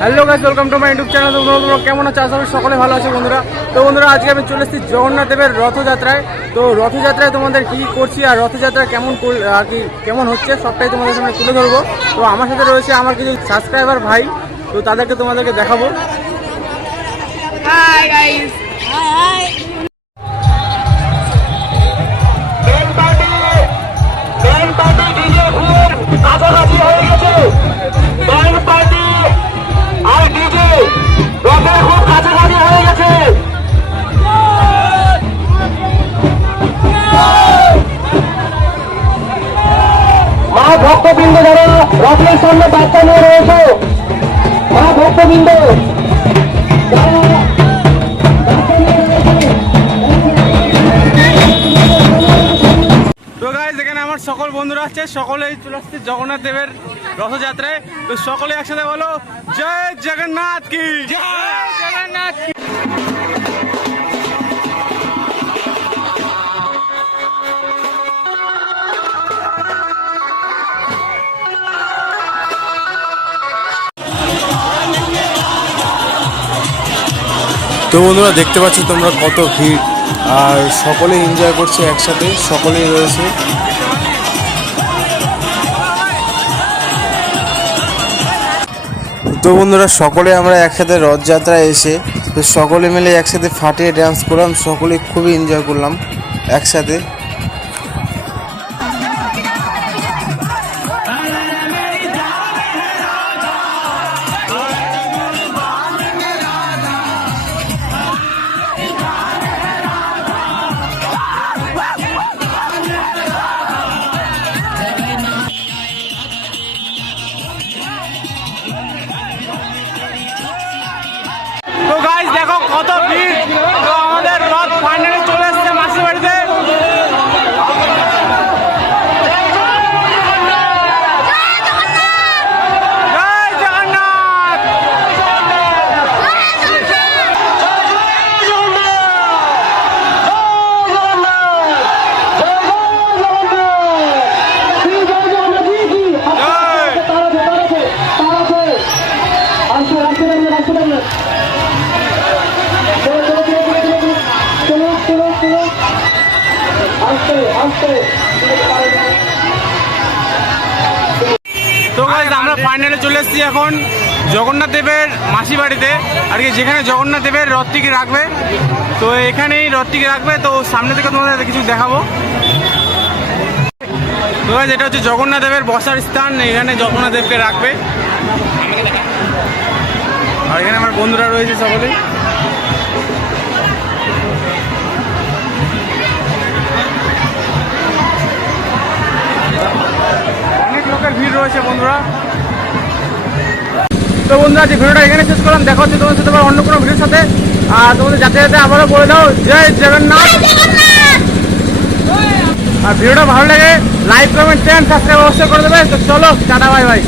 Hello guys, welcome to my YouTube channel. তোমরা কেমন আছো? আশা করি সকলে ভালো আছে বন্ধুরা। তো বন্ধুরা, আজকে আমি চলে এসেছি জগন্নাথ দেবের রথযাত্রায়। তো রথযাত্রায় তোমাদের কী করছি আর রথযাত্রা কেমন হচ্ছে সবটাই তোমাদের সামনে তুলে ধরবো। তো আমার সাথে রয়েছে আমার কিছু সাবস্ক্রাইবার ভাই, তো তাদেরকে তোমাদেরকে দেখাবো। Hi guys, hi. ভক্তবৃন্দ যারা রথের সামনে বাচ্চা নিয়ে রয়েছে, মা ভক্তবৃন্দ তো গাইস, এখানে আমার সকল বন্ধুরা আছে, সকলেই চলে আসছে জগন্নাথ দেবের রথযাত্রায়। তো সকলে একসাথে বলো জয় জগন্নাথ কি, জয় জগন্নাথ কি। তো বন্ধুরা, দেখতে পাচ্ছ তোমরা কত ভিড়, আর সকলে এনজয় করছে একসাথে, সকলেই রয়েছে। তো বন্ধুরা, সকলে আমরা একসাথে রথযাত্রায় এসে তো সকলে মিলে একসাথে ফাটিয়ে ডান্স করলাম, সকলে খুবই এনজয় করলাম একসাথে। তো গাইস দেখো কত ভিড়। তো আমাদের রথ ফাইনালি চলে এসেছে মাসির বাড়িতে। জয় জগন্নাথ। তো গাইস, আমরা ফাইনালে চলে এসেছি এখন জগন্নাথ দেবের মাসি বাড়িতে, আর কি যেখানে জগন্নাথ দেবের রথটিকে রাখবে। তো এখানেই রথটিকে রাখবে। তো সামনে থেকে তোমাদের কিছু দেখাবো। তো গাইস, এটা হচ্ছে জগন্নাথ দেবের বসার স্থান, এখানে জগন্নাথ দেবকে রাখবে। আর এখানে আমার বন্ধুরা রয়েছে সকলেই। অনেক লোকের ভিড় রয়েছে বন্ধুরা। তো বন্ধুরা, যে ভিডিওটা এখানে শেষ করলাম, দেখা হচ্ছে তোমাদের সাথে অন্য কোনো ভিডিওর সাথে। আর তোমাদের যাতে যাতে আবারও বলে দাও জয় জগন্নাথ। আর ভিডিওটা ভালো লাগে লাইক কমেন্ট শেয়ার সাবস্ক্রাইব অবশ্যই করে দেবে। তো চলো, টাটা, বাই বাই।